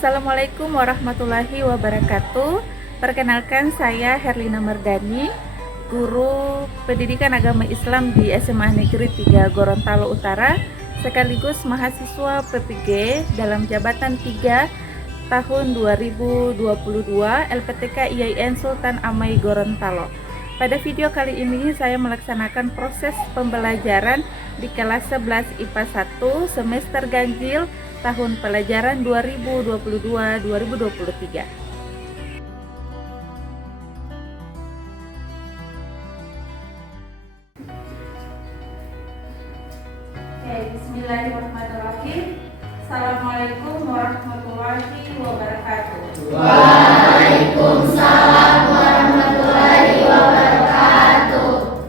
Assalamualaikum warahmatullahi wabarakatuh. Perkenalkan, saya Herlina Mardani, guru pendidikan agama Islam di SMA Negeri 3 Gorontalo Utara, sekaligus mahasiswa PPG dalam jabatan 3 tahun 2022 LPTK IAIN Sultan Amai Gorontalo. Pada video kali ini saya melaksanakan proses pembelajaran di kelas 11 IPA 1 semester ganjil tahun pelajaran 2022-2023. Bismillahirrahmanirrahim. Assalamualaikum warahmatullahi wabarakatuh. Waalaikumsalam warahmatullahi wabarakatuh.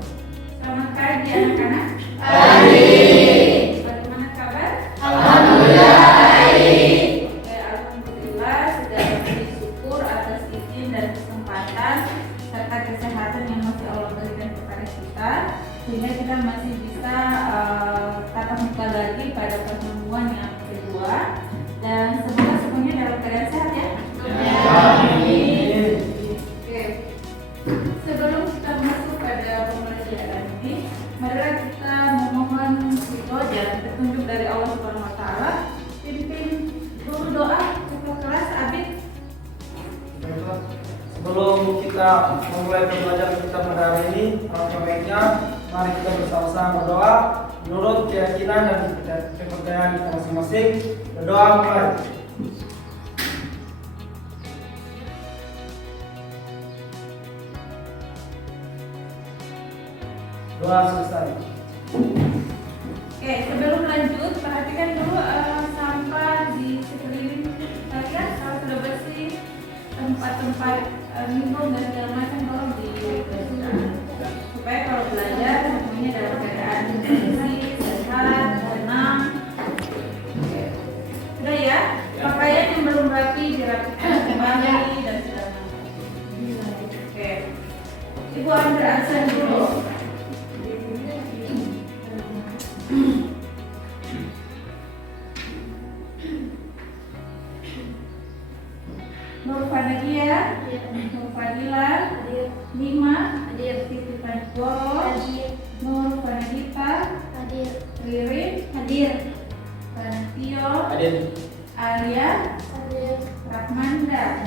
Selamat pagi anak-anak. Pagi. Bagaimana kabar? Alhamdulillah baik. Oke, alhamdulillah sudah bersyukur atas izin dan kesempatan serta kesehatan yang masih Allah berikan kepada kita, sehingga kita masih bisa tatap muka lagi pada pertemuan yang kedua, dan semoga semuanya dalam keadaan sehat ya. Amin. Oke. Sebelum kita masuk pada pembelajaran ini, marilah kita memohon ridho dan petunjuk dari Allah Subhanahu wa taala. Pimpin dulu doa ketua kelas Abid. Sebelum kita memulai pembelajaran kita pada hari ini, alangkah baiknya mari kita bersama-sama berdoa menurut keyakinan dan kepercayaan kita masing-masing. Berdoa mulai. Doa selesai. Oke, sebelum lanjut, perhatikan dulu sampah di sekeliling kalian. Kalau sudah bersih, tempat-tempat minum dan segala macam tolong dibersihkan, supaya kalau belajar semuanya dalam keadaan bersih, sehat, tenang. Oke. Sudah ya, pakaian yang belum rapi dirapikan kembali dan segala macam. Oke, Ibu ambil absen dulu. Nur Fanagia, Nur Fadila, Lima, Siti Panjoro, Nur Fanadita, Ririn, Panatio, Alia, Rahmanda,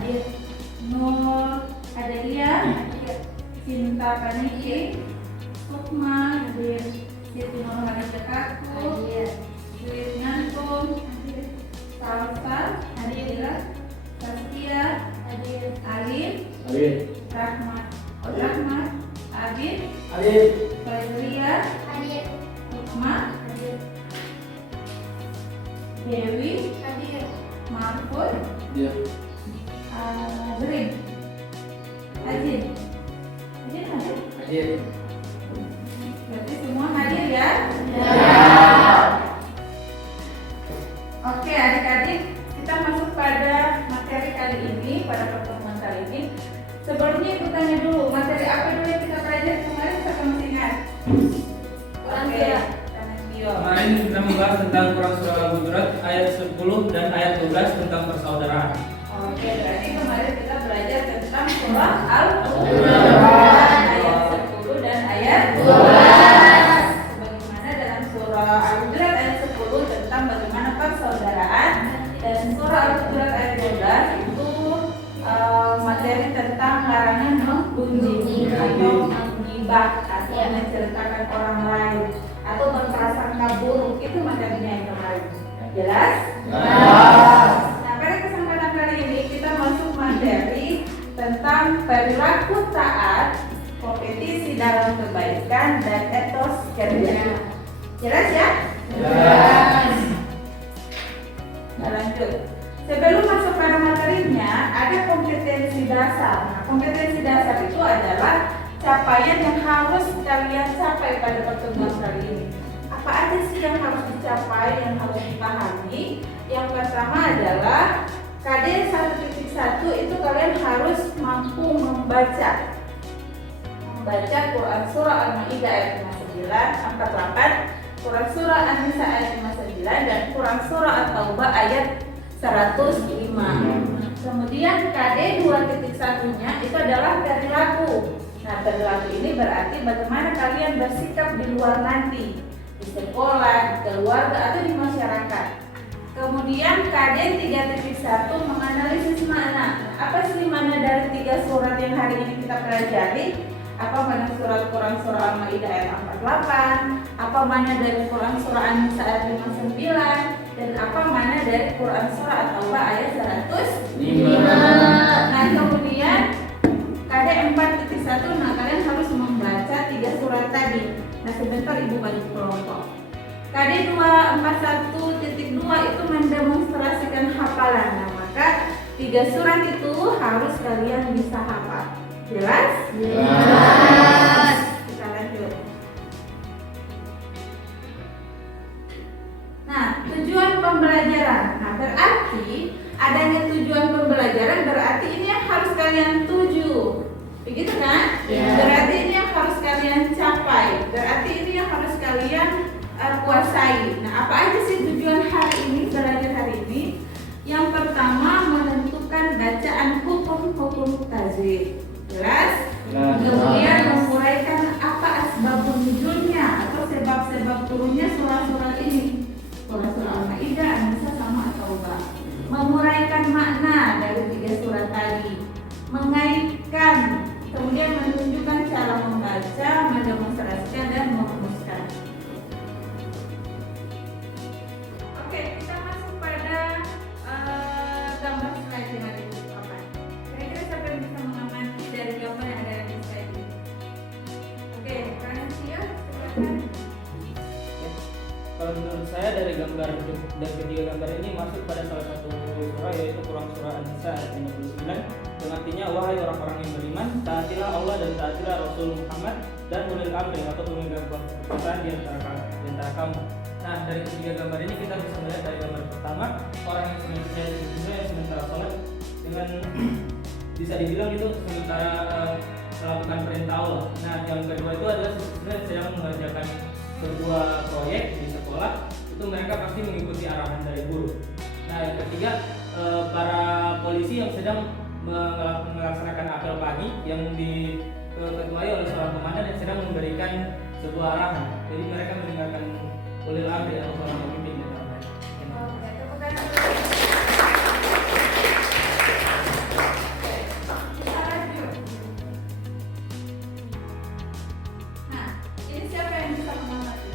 Nur Adelia, Cinta Paniki, Sukma, Siti Nurhaliza Kaku, Sweet Nyantum, Salsa, Adila, Saskia, Alif, Rahmat, Abid, Fazlia, Hikmah, Dewi, Mahfud, Azrin, Azin, hadir? Berarti semua hadir ya? Oke adik-adik, kita masuk pada materi kali ini, pada pertemuan kali ini. Sebelumnya aku tanya dulu, materi apa dulu yang kita pelajari kemarin, siapa masih ingat? Oke, Tanatio. Kemarin kita membahas tentang Quran Surah Al-Hujurat ayat 10 dan ayat 12 tentang persaudaraan. Oke, berarti kemarin kita belajar tentang surah Al-Hujurat ayat 10 dan ayat 12. Sebagaimana dalam surah Al-Hujurat ayat 10 tentang bagaimana persaudaraan, dan surah Al-Hujurat ayat 12 itu materi tentang larangan menggunjing atau menggibah atau menceritakan orang lain atau berprasangka buruk. Itu materinya yang kemarin. Jelas? Nah, pada kesempatan kali ini kita masuk materi tentang perilaku taat, kompetisi dalam kebaikan, dan etos kerja. Jelas ya? Nah, lanjut. Sebelum masuk pada materinya, ada kompetensi dasar. Nah, kompetensi dasar itu adalah capaian yang harus kalian capai pada pertemuan kali ini. Apa aja sih yang harus dicapai, yang harus dipahami? Yang pertama adalah KD 1.1 itu kalian harus mampu membaca Quran Surah Al-Ma'idah ayat 48, Quran Surah An-Nisa ayat 59, dan Quran Surah At-Taubah ayat 105. Kemudian KD 2.1-nya itu adalah perilaku. Nah, perilaku ini berarti bagaimana kalian bersikap di luar nanti, di sekolah, di keluarga, atau di masyarakat. Kemudian KD 3.1 menganalisis makna. Apa sih makna dari 3 surat yang hari ini kita pelajari? Apa makna surat Quran surah Al-Maidah ayat 48? Apa makna dari Quran surah An-Nisa ayat 59? Dan apa makna dari Quran surah At-Taubah ayat 105? Nah, kemudian KD 4.1, nah kalian harus membaca 3 surat tadi. Nah, sebentar Ibu bagi kelompok. KD 241.2 itu mendemonstrasikan hafalan. Nah, maka 3 surat itu harus kalian bisa hafal. Jelas? Jelas. Kita lanjut. Nah, tujuan pembelajaran. Nah, berarti adanya tujuan pembelajaran berarti ini yang harus kalian tuju. Begitu kan? Ya. Berarti ini yang harus kalian capai. Berarti ini yang harus kalian kuasai. Nah, apa aja sih tujuan hari ini, belajar hari ini? Yang pertama, menentukan bacaan hukum-hukum tajwid. Jelas? Kemudian menguraikan apa asbabun nuzulnya atau sebab-sebab turunnya surah-surah ini. Surah Al-Maidah, An-Nisa sama At-Taubah. Menguraikan makna dari 3 surat tadi. Mengaitkan, kemudian menunjukkan cara membaca, mendemonstrasikan dan merumuskan. Oke, kita masuk pada gambar slide yang ada di papan. Kira-kira siapa yang bisa mengamati dari gambar yang ada di slide ini? Oke, kalian siap? Silakan. Kalau menurut saya dari ketiga gambar ini masuk pada salah satu surah, yaitu Quran surah An-Nisa ayat 59, yang artinya wahai orang-orang yang beriman, taatilah Allah dan taatilah Rasul Muhammad dan ulil amri atau pemegang kekuasaan di antara kamu. Nah, dari ketiga gambar ini kita bisa melihat dari gambar pertama, orang yang sementara sholat dengan bisa dibilang itu sementara melakukan perintah Allah. Nah, yang kedua itu adalah sebenarnya sedang mengerjakan sebuah proyek di sekolah, itu mereka pasti mengikuti arahan dari guru. Nah, yang ketiga, para polisi yang sedang melaksanakan apel pagi yang diketuai oleh seorang komandan yang sedang memberikan sebuah arahan. Jadi mereka mendengarkan ulil amri atau seorang pemimpin di antara mereka. Oke, tepuk tangan. Kita lanjut. Nah, ini siapa yang bisa mengamati?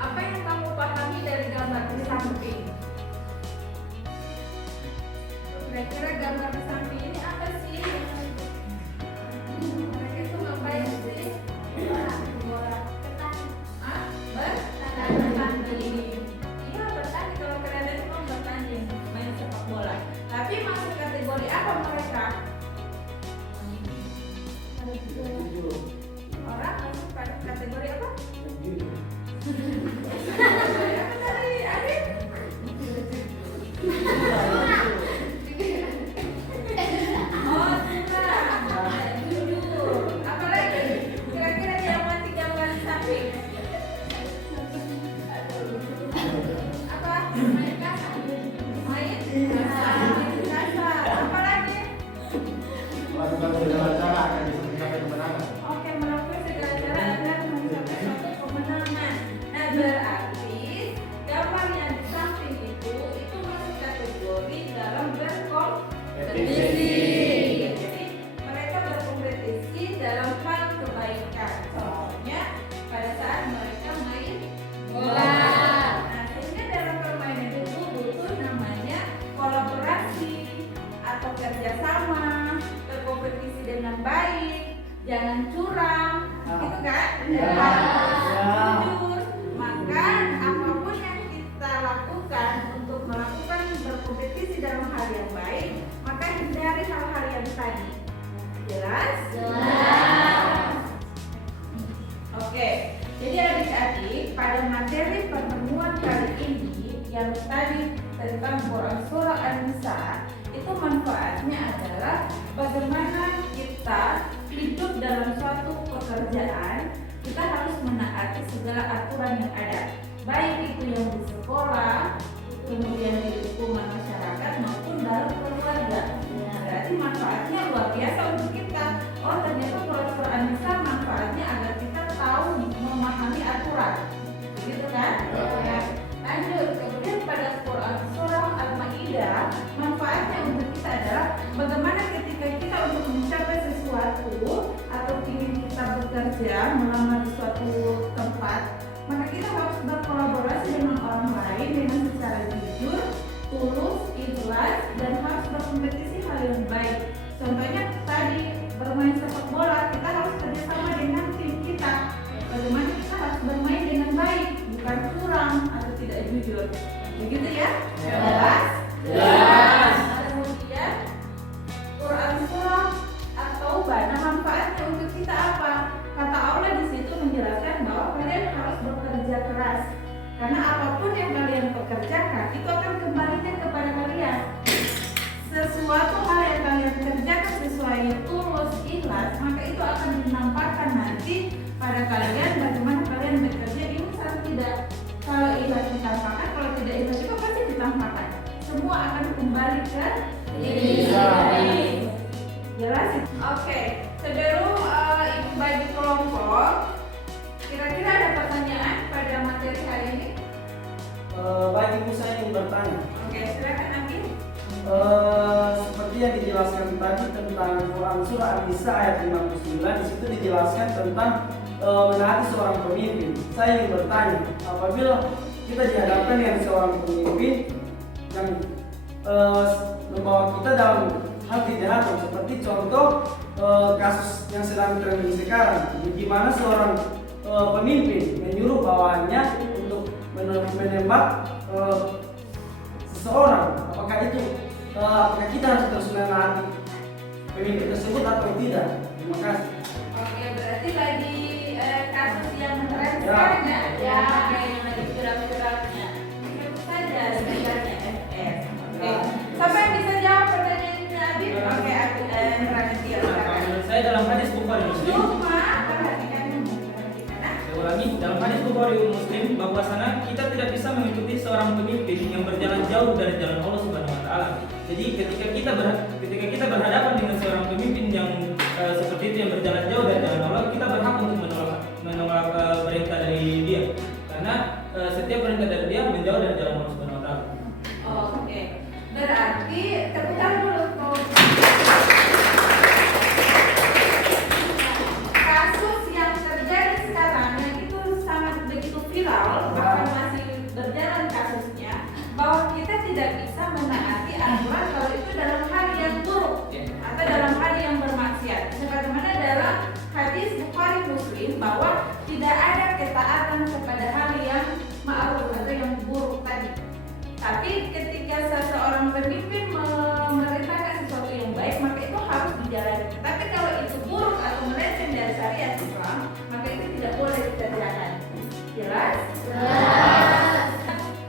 Apa yang kamu pahami dari gambar di samping? Kira-kira gambar di samping ini apa sih? Mereka itu ngapain sih? Bertanding. Iya, bertanding. Kalau kalian itu mau bertanding, main sepak bola. Tapi masuk kategori apa mereka? Orang masuk pada kategori apa? Apa tadi, Adit? Oh, curang. Jujur. Apa lagi? Kira-kira yang mati gambar di samping? Apa? Main kasar. Main kasar. Apa lagi? Oke, melakukan segala cara agar mencapai suatu kemenangan. Nah, berarti gambar yang di samping itu masuk kategori dalam berkompetisi. Jadi mereka berkompetisi dalam hal kebaikan. Contohnya pada saat mereka main bola. Nah, sehingga dalam permainan itu butuh namanya kolaborasi atau kerjasama, berkompetisi dengan baik, jangan curang, gitu kan? Dan harus jujur. Maka apapun yang kita lakukan untuk melakukan berkompetisi dalam hal yang baik, maka hindari hal-hal yang tadi. Jelas? Jelas. Oke, jadi adik-adik pada materi pertemuan kali ini yang tadi tentang Quran surah An-Nisa, itu manfaatnya adalah bagaimana kita hidup dalam suatu pekerjaan, kita harus menaati segala aturan yang ada. baik itu yang di sekolah, kemudian di lingkungan masyarakat maupun dalam keluarga. Berarti manfaatnya luar biasa untuk kita. Oh, ternyata surah An-Nisa manfaatnya agar kita tahu memahami aturan, begitu kan? Lanjut, kemudian pada surah Al-Maidah manfaatnya untuk kita adalah bagaimana ketika kita untuk mencapai sesuatu atau ingin kita bekerja melamar di suatu tempat, maka kita harus berkolaborasi dengan orang lain dengan secara jujur, tulus, ikhlas, dan harus berkompetisi hal yang baik. Contohnya tadi bermain sepak bola, kita harus kerjasama dengan tim kita. Bagaimana kita harus bermain dengan baik, bukan curang atau tidak jujur. Begitu ya? Jelas? Jelas. Kemudian Quran surah At-Taubah, nah manfaatnya untuk kita apa? Kata Allah di situ menjelaskan bahwa kalian harus bekerja keras. Karena apapun yang kalian pekerjakan itu akan kembalikan kepada kalian. Sesuatu hal yang kalian kerjakan sesuai tulus, ikhlas, maka itu akan dinampakkan nanti pada kalian bagaimana kalian bekerja ini atau tidak. Kalau ikhlas ditampakkan, kalau tidak ikhlas juga pasti ditampakkan. Semua akan kembali ke diri sendiri. Jelas? Oke. Sebelum ibu bagi kelompok, kira-kira ada pertanyaan pada materi hari ini? Baik ibu, saya ingin bertanya. Oke, silakan Nabil. Seperti yang dijelaskan tadi tentang Quran surah An-Nisa ayat 59, di situ dijelaskan tentang menaati seorang pemimpin. Saya ingin bertanya, apabila kita dihadapkan dengan seorang pemimpin yang membawa kita dalam hal kejahatan, seperti contoh kasus yang sedang terjadi sekarang, bagaimana seorang pemimpin menyuruh bawahannya untuk menembak seseorang, apakah kita harus terus menaati pemimpin tersebut atau tidak? Terima kasih. Oke, berarti lagi kasus yang tren sekarang ya? Ya, yang lagi viral-viralnya. Itu saja sebenarnya FS. Oke. Siapa yang bisa jawab pertanyaannya Adib? Oke, aku Raditya. Menurut saya dalam hadis Bukhari Muslim, Cuma perhatikan. saya ulangi, dalam hadis Bukhari Muslim bahwasanya kita tidak bisa mengikuti seorang pemimpin yang berjalan jauh dari jalan Allah Subhanahu wa taala. Jadi ketika kita berhadapan dengan seorang pemimpin yang seperti itu yang berjalan jauh dari jalan Allah, kita berhak untuk menolak perintah dari dia. Karena setiap perintah dari dia menjauh dari jalan Allah Subhanahu wa taala. Oke. Berarti terputar dulu tuh. Kasus yang terjadi sekarang yang itu sangat begitu viral, bahkan masih berjalan kasusnya, bahwa kita tidak bisa menaati aturan kalau itu dalam hal yang buruk atau dalam hal yang bermaksiat. Sebagaimana dalam hadis Bukhari Muslim bahwa tidak ada ketaatan kepada hal yang ma'ruf atau yang buruk tadi. Tapi ketika seseorang pemimpin memerintahkan sesuatu yang baik, maka itu harus dijalani. Tapi kalau itu buruk atau melenceng dari syariat Islam, maka itu tidak boleh dikerjakan. Jelas? Jelas.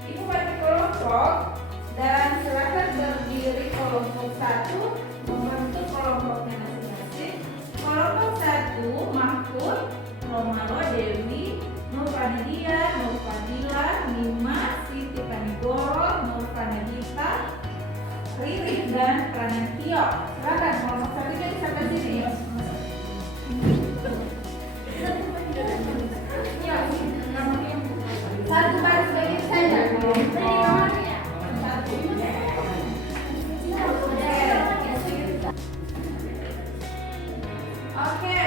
Ibu bagi kelompok dan silakan berdiri kelompok 1 membentuk kelompoknya masing-masing. Kelompok 1 Mahfud, Romalo, Dewi, Nur Fadilia, Nur Fadila, Mima, Siti Panigoro, Nur Fanadita, Riri dan Pranantio. Silakan kelompok 1-nya bisa ke sini. Satu baris bagian saja. Oke,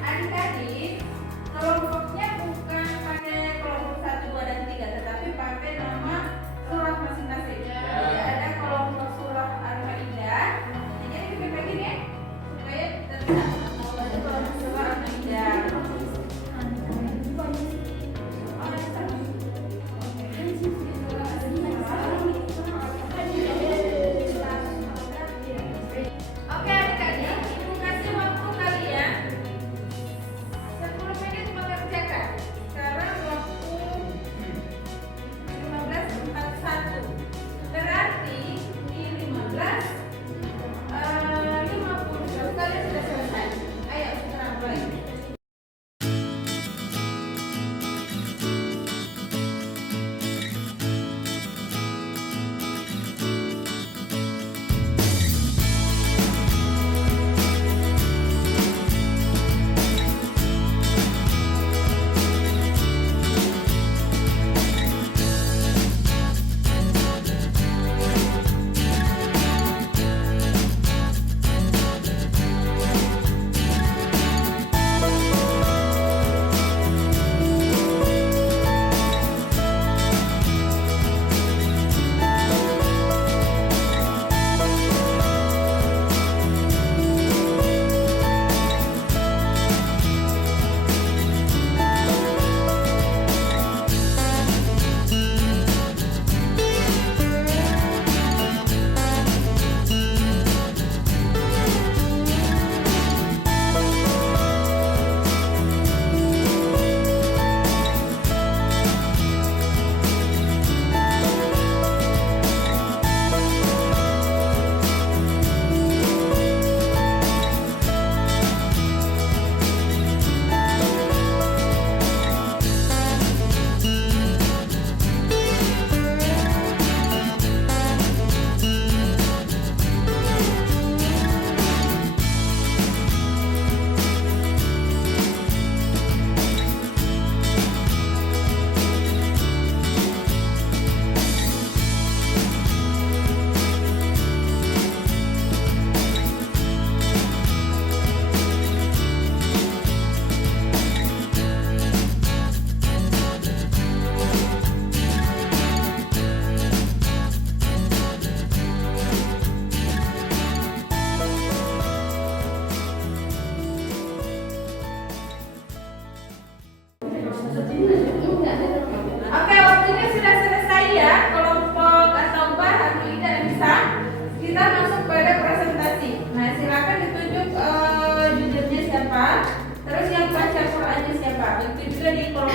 adik-adik, kelompoknya bukan pakai kelompok 1, 2, dan 3, tetapi pakai nama surah masing-masing. Jadi ada kelompok surah Al-Maidah. Jadi kita bagi ya, supaya terlihat kelompok surah Al-Maidah. Oke adik-adik, ibu kasih waktu kalian 10 menit mengerjakan.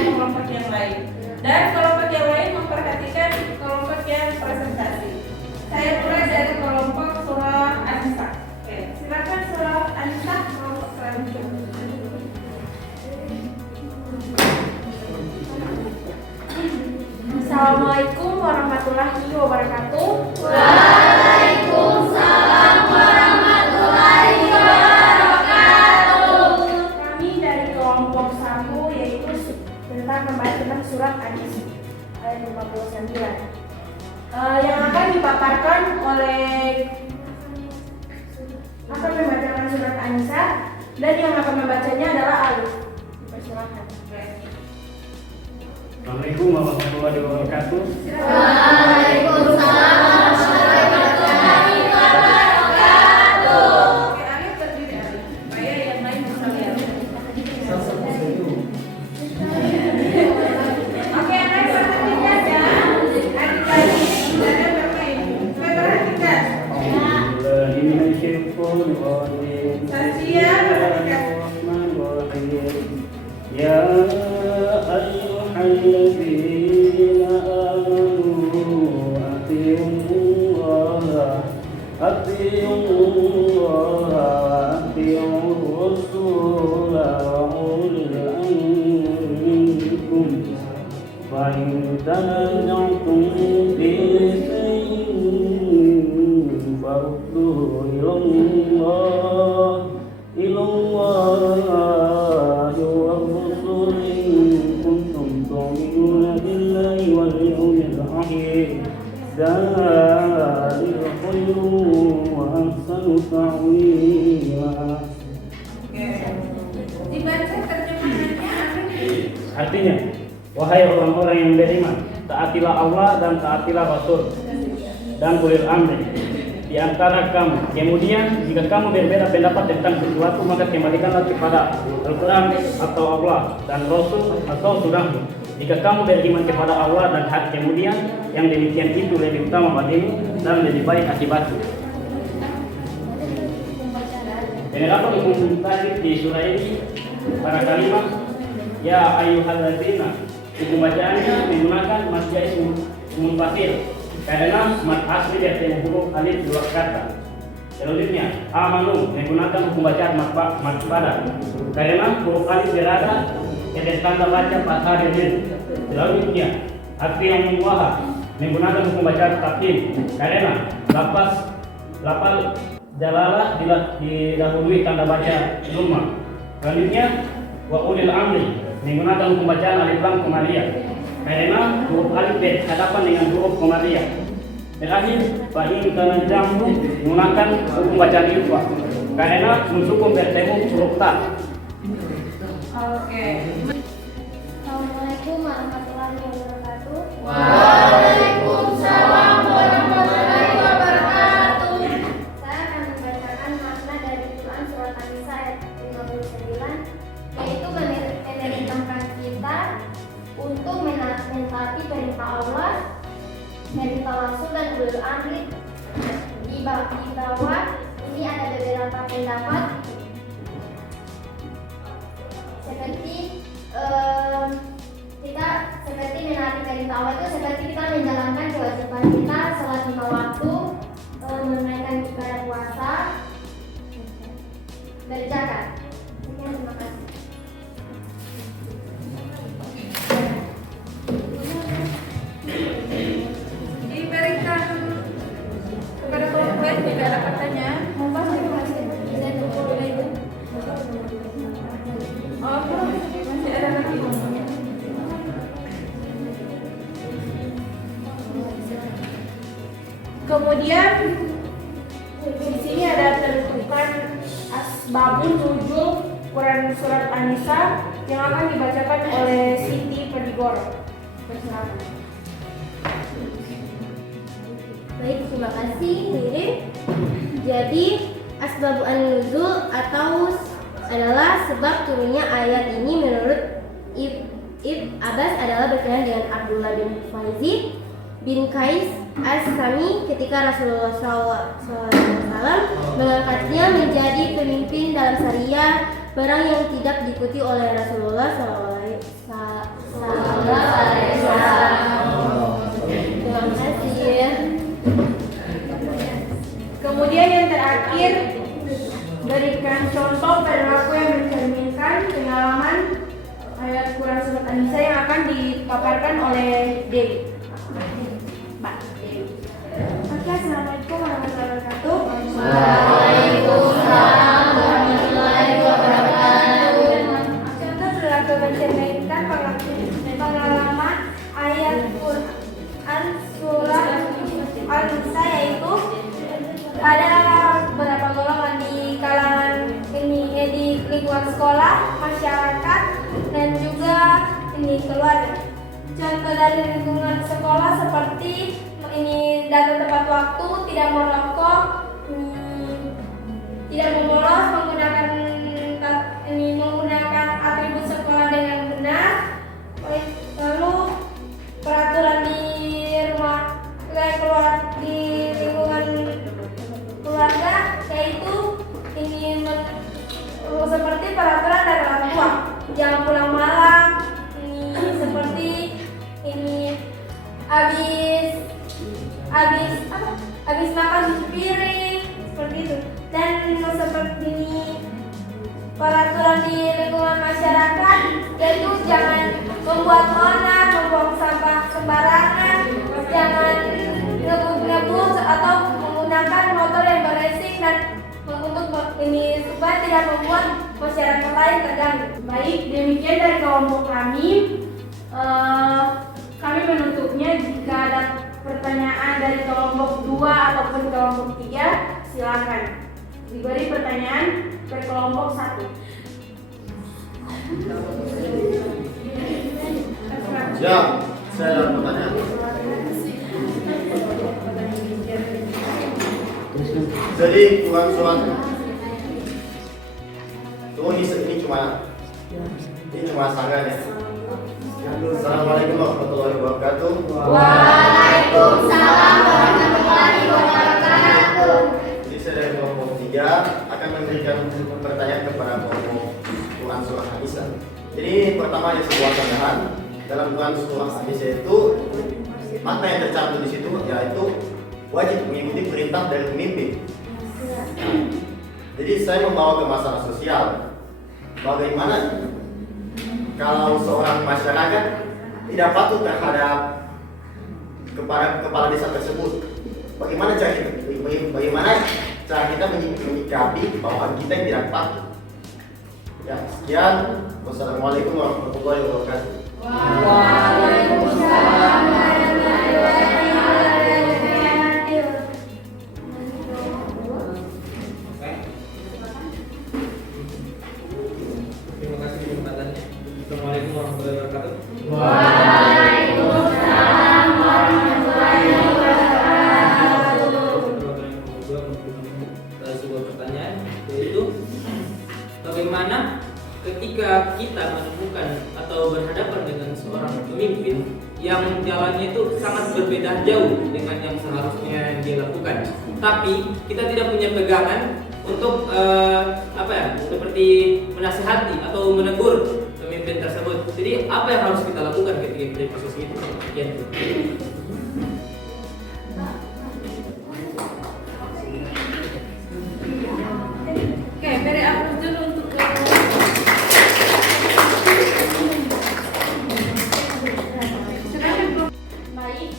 kelompok yang lain. Dan kelompok yang lain memperhatikan kelompok yang presentasi. Saya mulai dari kelompok surah An-Nisa. Oke, silakan surah An-Nisa kelompok selanjutnya. Assalamualaikum warahmatullahi wabarakatuh. Waalaikumsalam warahmatullahi wabarakatuh. Kami dari kelompok 1 yaitu tentang pembahasan surat An-Nisa ayat 59. Yang akan dipaparkan akan membacakan surat An-Nisa dan yang akan membacanya adalah Alif. Dipersilakan. Assalamualaikum warahmatullahi wabarakatuh. Waalaikumsalam warahmatullahi wabarakatuh. Oke, Alif terdiri Alif, supaya yang lain bisa lihat. Oke, next sertifikat ya. Adik-adik, silakan bermain. Saya perhatikan. Saskia, perhatikan. Ya ayyuhalladzina amanu atiiullaha wa atiiur rasula wa ulil amri minkum fa in tanaza'tum fi shay'in farudduhu ilallahi wa rasul in kuntum tu'minuna billahi wal yawmil akhir dzalika khairun wa ahsanu ta'wila. Oke. Dibaca terjemahannya apa nih? Artinya, wahai orang-orang yang beriman, taatilah Allah dan taatilah Rasul dan ulil amri di antara kamu. Kemudian jika kamu berbeda pendapat tentang sesuatu, maka kembalikanlah kepada Al-Quran atau Allah dan Rasul atau Sunnah. Jika kamu beriman kepada Allah dan hari kemudian, yang demikian itu lebih utama bagimu dan lebih baik akibatnya. Kenapa hukum tadi di surah ini para kalimat ya ayyuhalladzina, hukum bacaannya menggunakan mad jaiz munfasil karena mad asli bertemu huruf alif dua kata. Selanjutnya amanu menggunakan hukum bacaan mad pada karena huruf alif berada pada tanda baca fathah rin. Selanjutnya atiiullaha menggunakan hukum bacaan taqdim karena lafaz jalalah didahului tanda baca dhamma. Selanjutnya wa ulil amri menggunakan hukum bacaan alif lam qamariyah karena huruf alif berhadapan dengan huruf qamariyah. Terakhir fa in tanaza'tum menggunakan hukum bacaan ikhfa karena mensukum bertemu huruf ta. Oke. Assalamualaikum warahmatullahi wabarakatuh. Waalaikumsalam warahmatullahi wabarakatuh. Saya akan membacakan makna dari Quran surat An-Nisa ayat 59, yaitu memerintahkan kita untuk mentaati perintah Allah, perintah Rasul dan ulul amri. Di bawah ini ada beberapa pendapat seperti menaati perintah Allah itu seperti kita menjalankan kewajiban kita sholat 5 waktu, menunaikan ibadah puasa, berzakat. Sekian, terima kasih. Diberikan kepada kelompok lain jika ada pertanyaan. Oh, masih ada lagi. Kemudian di sini ada tertuliskan asbabun nuzul Quran surat An-Nisa yang akan dibacakan oleh Siti Perdigoro. Persilakan. Baik, terima kasih Riri. Jadi asbab an-nuzul atau adalah sebab turunnya ayat ini menurut Ibn Abbas adalah berkenaan dengan Abdullah bin Faizi bin Qais As-Sami ketika Rasulullah SAW mengangkatnya menjadi pemimpin dalam syariah, barang yang tidak diikuti oleh Rasulullah SAW. Terima kasih. Kemudian yang terakhir, berikan contoh perilaku yang mencerminkan pengalaman ayat Quran surat An-Nisa yang akan dipaparkan oleh Dewi. Mbak Dewi. Oke, assalamualaikum warahmatullahi wabarakatuh. Waalaikumsalam warahmatullahi wabarakatuh. Contoh perilaku mencerminkan pengalaman ayat Quran surat An-Nisa yaitu ada beberapa golongan di kalangan di lingkungan sekolah, masyarakat, dan juga keluarga. Contoh dari lingkungan sekolah seperti ini datang tepat waktu, tidak merokok, tidak membolos, menggunakan atribut sekolah dengan benar. Lalu peraturan di rumah di lingkungan keluarga yaitu seperti peraturan dari orang tua, jangan pulang malam, seperti habis makan cuci piring seperti itu. Dan seperti ini peraturan di lingkungan masyarakat yaitu jangan membuat onar, membuang sampah sembarangan, jangan ngebut atau menggunakan motor yang beresik dan untuk ini supaya tidak membuat masyarakat lain terganggu. Baik, demikian dari kelompok kami. Kami menutupnya. Jika ada pertanyaan dari kelompok 2 ataupun kelompok 3, silakan diberi pertanyaan ke kelompok 1. Ya, saya ada pertanyaan. Jadi Quran surat ini cuma sangat ya. Assalamualaikum warahmatullahi wabarakatuh. Waalaikumsalam warahmatullahi wabarakatuh. Jadi saya dari kelompok 3 akan memberikan pertanyaan kepada kelompok Quran surah An-Nisa. Jadi pertama ada sebuah tambahan dalam Quran surah An-Nisa itu makna yang tercantum di situ yaitu wajib mengikuti perintah dari pemimpin. Jadi saya membawa ke masalah sosial. Bagaimana kalau seorang masyarakat tidak patuh terhadap kepada kepala desa tersebut? Bagaimana cara kita menyikapi bahwa kita yang tidak patuh? Ya, sekian. Wassalamualaikum warahmatullahi wabarakatuh. Waalaikumsalam warahmatullahi wabarakatuh. Terima kasih kesempatannya. Assalamualaikum warahmatullahi wabarakatuh. Waalaikumsalam warahmatullahi wabarakatuh. Ada sebuah pertanyaan, yaitu bagaimana ketika kita menemukan atau berhadapan dengan seorang pemimpin yang jalannya itu sangat berbeda jauh dengan yang seharusnya dia lakukan, tapi kita tidak punya pegangan untuk seperti menasihati atau menegur pemimpin tersebut. Jadi apa yang harus kita lakukan ketika kita di posisi itu? Sekian. Oke, beri aplaus dulu untuk baik.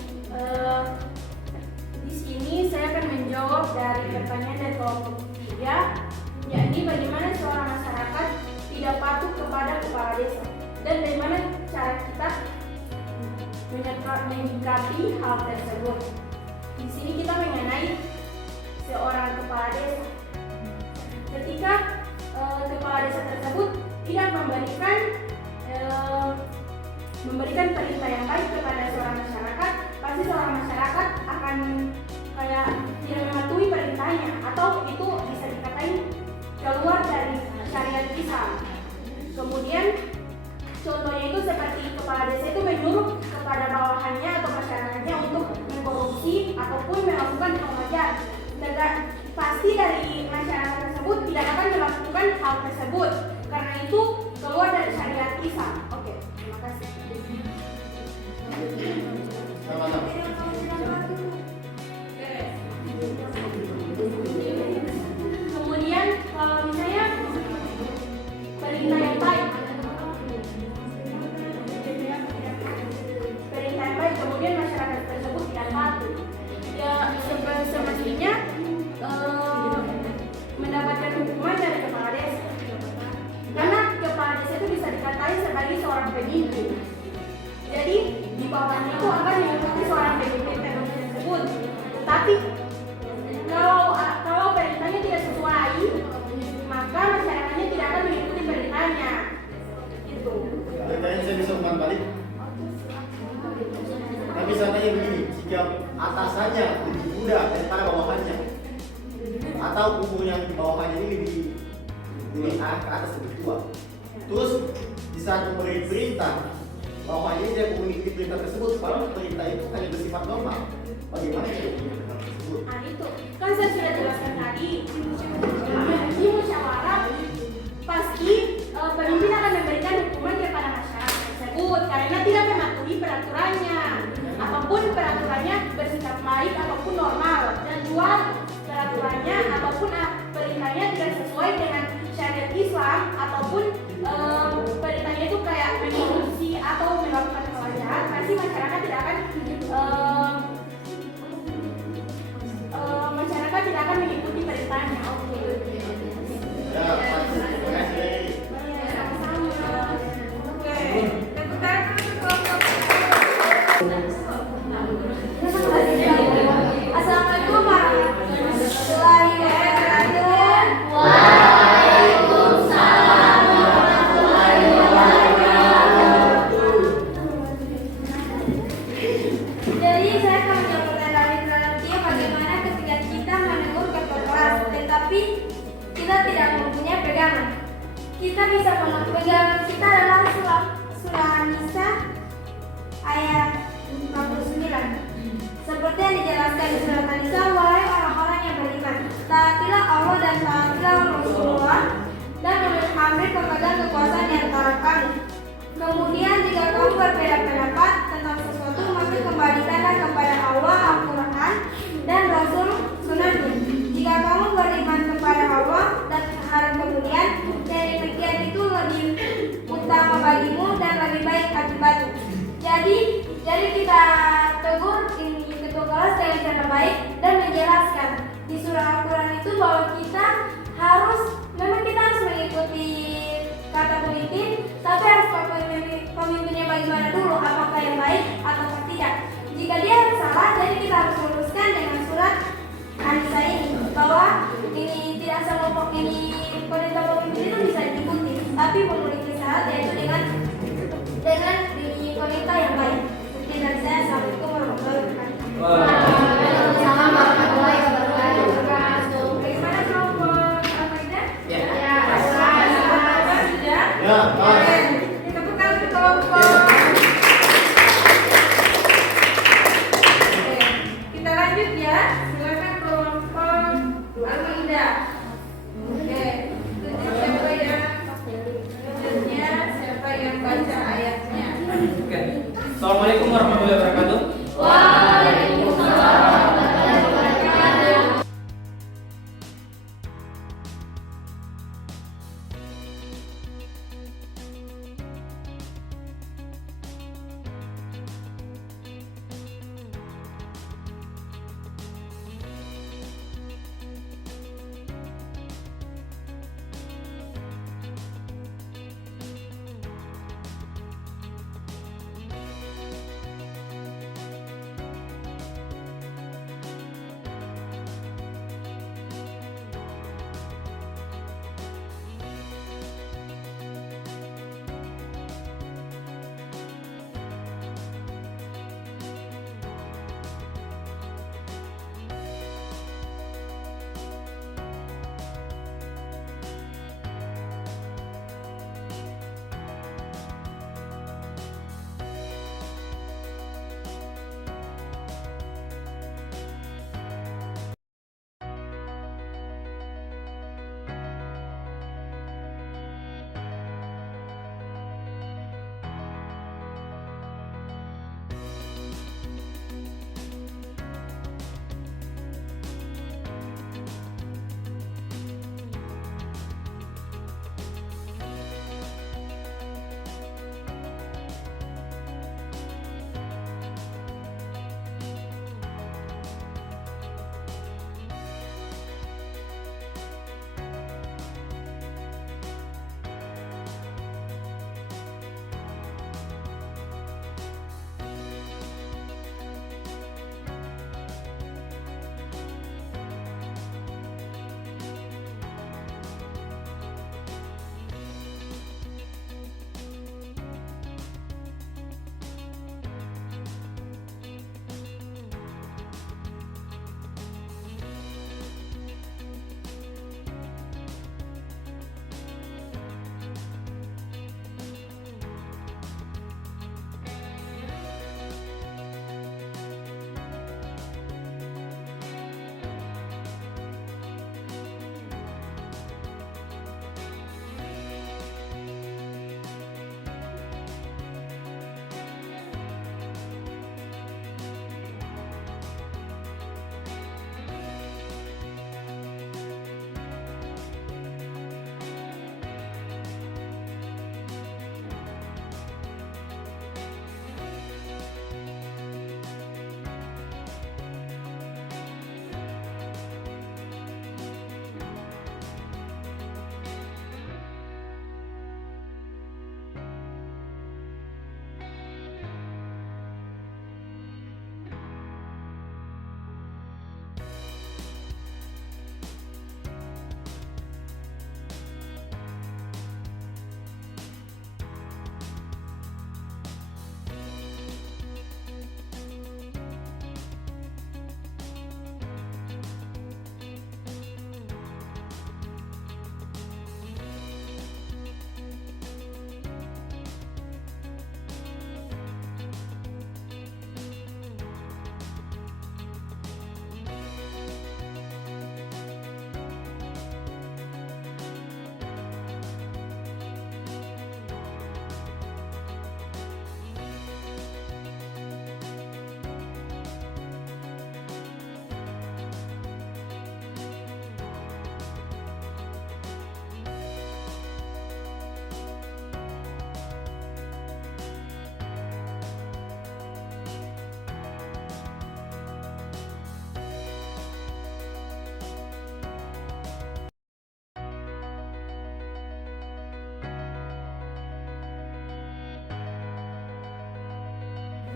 Di sini saya akan menjawab dari pertanyaan dari kelompok 3, yakni bagaimana seorang masyarakat tidak patuh kepada kepala desa dan bagaimana cara kita menyikapi hal tersebut. Di sini kita mengenai seorang kepala desa. Ketika kepala desa tersebut tidak memberikan perintah yang baik kepada seorang masyarakat, pasti seorang masyarakat akan kayak tidak mematuhi perintahnya, atau itu bisa dikatain keluar dari syariat Islam. Kemudian contohnya itu seperti kepala desa itu menyuruh kepada bawahannya atau masyarakatnya untuk mengkorupsi korupsi ataupun melakukan hal wajar. Pasti dari masyarakat tersebut tidak akan melakukan hal tersebut. Karena itu keluar dari syariat Islam. Oke, terima kasih. Kemudian kalau misalnya perintah yang baik, kemudian masyarakat tersebut tidak patuh, ya semestinya mendapatkan hukuman dari kepala desa, karena kepala desa itu bisa dikatai sebagai seorang pemimpin. Jadi di bawahnya itu akan mengikuti seorang pemimpin tersebut. Tapi kalau perintahnya tidak sesuai, maka masyarakatnya tidak akan mengikuti perintahnya. Itu. Pertanyaan saya bisa umpan balik. Tapi seandainya begini, jika atasannya lebih muda daripada bawahannya, atau umur yang di bawahannya ini lebih ke atas lebih tua, terus di saat memberi perintah, bawahannya ini tidak mengikuti perintah tersebut, padahal perintah itu hanya bersifat normal. Bagaimana itu perintah tersebut? Nah itu, kan saya sudah jelaskan tadi. Di musyawarah pasti pemimpin akan memberikan hukuman kepada masyarakat tersebut karena tidak mematuhi peraturannya. Apapun peraturannya bersikap baik ataupun normal, dan buat peraturannya ataupun perintahnya tidak sesuai dengan syariat Islam ataupun perintahnya itu kayak korupsi atau melakukan hal jahat, pasti masyarakat tidak akan mengikuti perintahnya. Oke. Ya, terima kasih. Sama-sama. Oke. Assalamualaikum warahmatullahi wabarakatuh. Waalaikumsalam warahmatullahi wabarakatuh. Jadi saya akan menjawab pertanyaan selanjutnya, bagaimana ketika kita menegur kakak kelas tetapi kita tidak mempunyai pegangan. Kita bisa pegangan kita adalah surah An-Nisa ayat 49. Seperti yang dijelaskan di surat An-Nisa, wahai orang-orang yang beriman, taatilah Allah dan taatilah Rasulullah dan ambil pemegang kekuasaan di antara kamu. Kemudian jika kamu berbeda pendapat tentang sesuatu, maka kembalikanlah kepada Allah, Al-Quran dan Rasul Sunnahnya. Jika kamu beriman kepada Allah dan hari kemudian, dari demikian itu lebih utama bagimu dan lebih baik akibatmu. Jadi kita tegur ini ketua kelas dengan cara baik dan menjelaskan di surah Al-Quran itu bahwa kita harus mengikuti kata pemimpin, tapi harus pemimpinnya bagaimana dulu, apakah yang baik atau tidak. Jika dia salah, jadi kita harus luruskan dengan surat An-Nisa ini bahwa ini tidak semua ini perintah pemimpin itu bisa diikuti, tapi memiliki syarat yaitu dengan perintah yang baik. Seperti dari saya, assalamualaikum warahmatullahi wabarakatuh. Waalaikumsalam warahmatullahi wabarakatuh. Bagaimana kelompok Al-Maidah? Ya. Sudah? Ya, Oke. Tepuk tangan untuk kelompok. Oke. Kita lanjut ya. Silakan kelompok Al-Maidah. Oke. Siapa yang baca ayatnya? Oke. Assalamualaikum warahmatullahi wabarakatuh. Waalaikumsalam warahmatullahi wabarakatuh.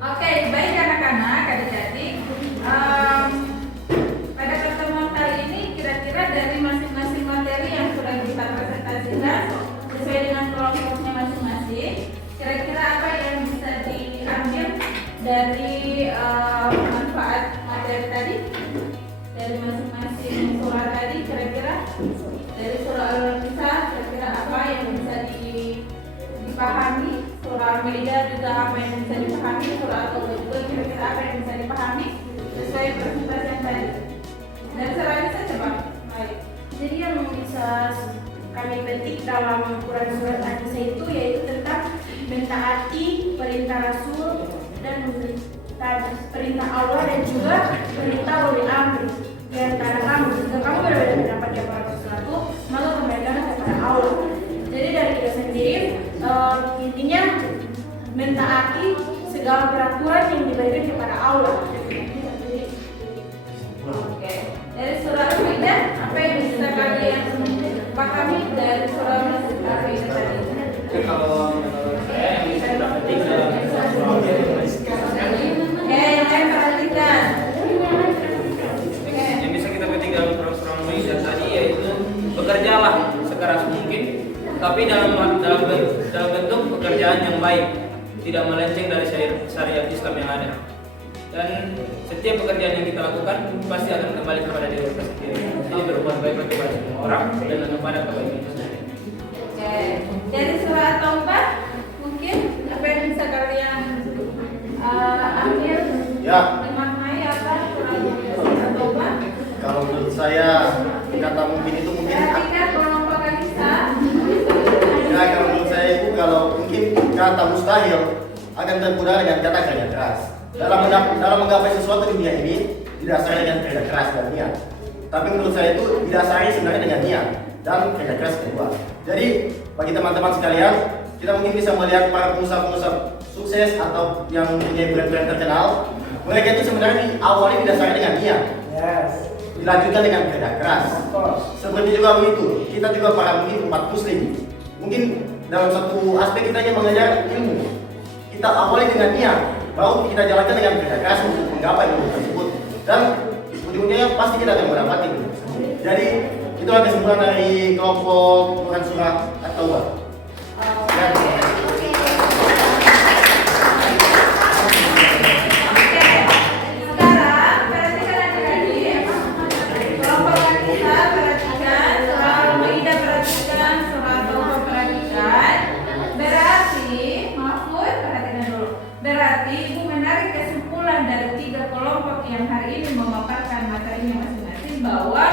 Oke, baik anak-anak, adik-adik. Pada pertemuan kali ini kira-kira dari masing-masing materi yang sudah kita presentasikan sesuai dengan kelompoknya masing-masing, kira-kira apa yang bisa diambil dari manfaat materi tadi? Dari masing-masing surah tadi, kira-kira dari surah Al-Nisa, kira-kira apa yang bisa dipahami? Surah Al-Maidah juga apa yang bisa dipahami? Surah At-Taubah juga kira-kira apa yang bisa dipahami sesuai presentasi yang tadi? Dan surah Al-Nisa coba. Baik. Jadi yang bisa kami petik dalam Quran surat An-Nisa itu yaitu tentang mentaati perintah Rasul dan perintah Allah dan juga perintah ulil amri di antara kamu. Jika kamu berbeda pendapat di antara sesuatu, maka kembalikan kepada Allah. Jadi dari kita sendiri intinya mentaati segala peraturan yang diberikan kepada Allah. Oke. Dari surah Al-Maidah, apa yang bisa kalian pahami dari surah Al-Maidah tadi? Kalau menurut saya yang bisa kita petik dalam surah Yang lain perhatikan. yang bisa kita petik dalam surah Al-Maidah tadi yaitu bekerjalah sekeras mungkin, tapi dalam bentuk pekerjaan yang baik, tidak melenceng dari syariat Islam yang ada. Dan setiap pekerjaan yang kita lakukan pasti akan kembali kepada diri kita sendiri. Jadi berbuat baik kepada semua orang dan kepada kebaikan itu sendiri. Oke. Dari surah At-Taubah, mungkin apa yang bisa kalian ambil? Ya, Memaknai apa surah At-Taubah? kalau menurut saya kata mungkin itu mungkin Perhatikan kelompok Anissa. ya, kalau menurut saya itu kalau mungkin kata mustahil akan terpudar dengan kata kerja keras. Dalam menggapai sesuatu di dunia ini didasari dengan kerja keras dan niat. Tapi menurut saya itu didasari sebenarnya dengan niat dan kerja keras kedua. Jadi bagi teman-teman sekalian, kita mungkin bisa melihat para pengusaha-pengusaha sukses atau yang mempunyai brand-brand terkenal. Mereka itu sebenarnya awalnya didasari dengan niat, Yes. dilanjutkan dengan kerja keras. Of course. Seperti juga begitu, kita juga para mungkin umat muslim. Mungkin dalam satu aspek kita hanya mengajar ilmu. Kita awali dengan niat, baru kita jalankan dengan kerja keras untuk menggapai ilmu tersebut. Dan ujung-ujungnya pasti kita akan mendapatkan ilmu tersebut. Jadi itulah kesimpulan dari kelompok Quran surah At-Taubah. Sekarang perhatikan adik-adik. Kelompok Anissa perhatikan, surah Al-Maidah perhatikan, surah At-Taubah perhatikan. Berarti, Mahfud perhatikan dulu. Berarti Ibu menarik kesimpulan dari 3 kelompok yang hari ini memaparkan materinya masing-masing bahwa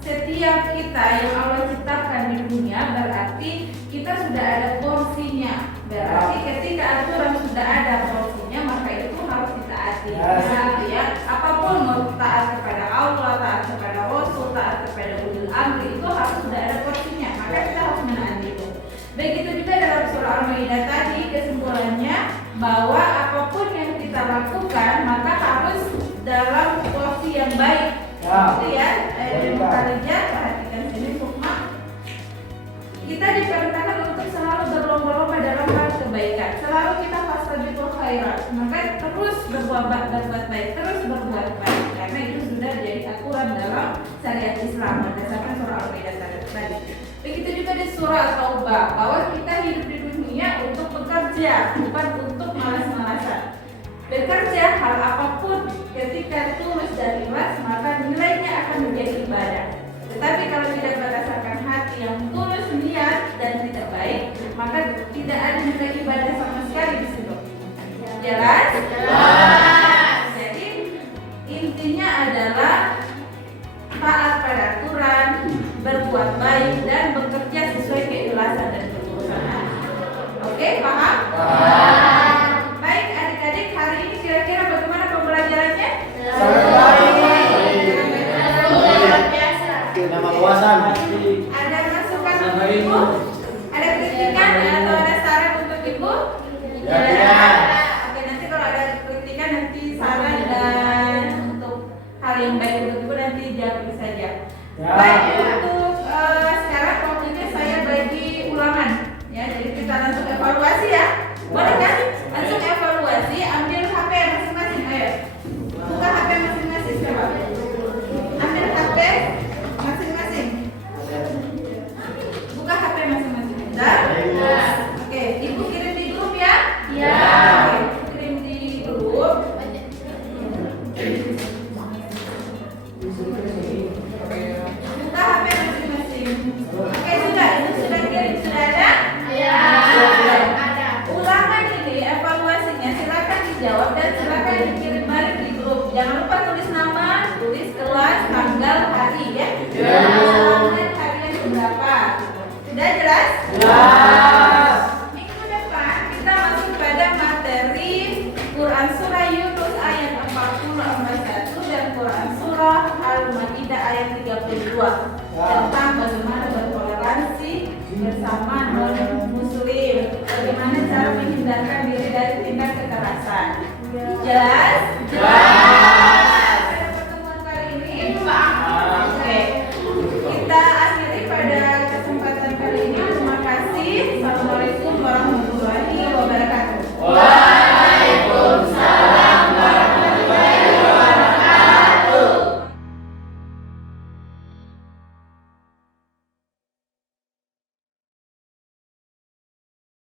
setiap kita yang Allah ciptakan di dunia berarti kita sudah ada porsinya. Berarti ketika aturan sudah ada porsinya, maka itu harus ditaati. Berarti ya, apapun mau taat kepada Allah, taat kepada Rasul, taat kepada ulil amri, itu harus sudah ada porsinya. Maka kita harus menaati itu. Begitu juga dalam surah Al-Maidah tadi kesimpulannya bahwa apapun yang kita lakukan maka harus dalam porsi yang baik. Gitu ya, Khalija, perhatikan sini Sukma. Kita diperintahkan untuk selalu berlomba-lomba dalam hal kebaikan. Selalu kita fastabiqul khairat. Maka terus berbuat baik, terus berbuat baik. Karena itu sudah jadi aturan dalam syariat Islam berdasarkan surah Al-Maidah tadi. Begitu juga di surah At-Taubah bahwa kita hidup di dunia untuk bekerja, bukan untuk malas-malasan. Bekerja hal apapun ketika tulus dan ikhlas maka nilainya akan menjadi ibadah. Tetapi kalau tidak berdasarkan hati yang tulus niat dan tidak baik, maka tidak ada nilai ibadah sama sekali di situ. Jelas? Jelas. Jadi intinya adalah taat pada aturan, berbuat baik dan bekerja sesuai keikhlasan dan ketulusan. Oke, paham? Baik adik-adik, hari ini kira-kira bagaimana pembelajarannya? Nama kawasan. Ada masukan Sudah? Oke, Ibu kirim di grup ya? Iya. Oke, Ibu kirim di grup. Buka HP masing-masing. Oke, sudah. Ibu sudah kirim. Sudah ada? Iya. Ada. Ulangan ini evaluasinya silakan dijawab dan silakan dikirim balik di grup. Jangan lupa tulis nama, tulis kelas, tanggal, hari ya. Ulangan harian berapa? Sudah jelas? Jelas. Minggu depan kita masuk pada materi Quran Surah Yunus ayat 40-41 dan Quran Surah Al-Maidah ayat 32 tentang bagaimana bertoleransi bersama non-muslim, bagaimana cara menghindarkan diri dari tindak kekerasan. Jelas? Jelas.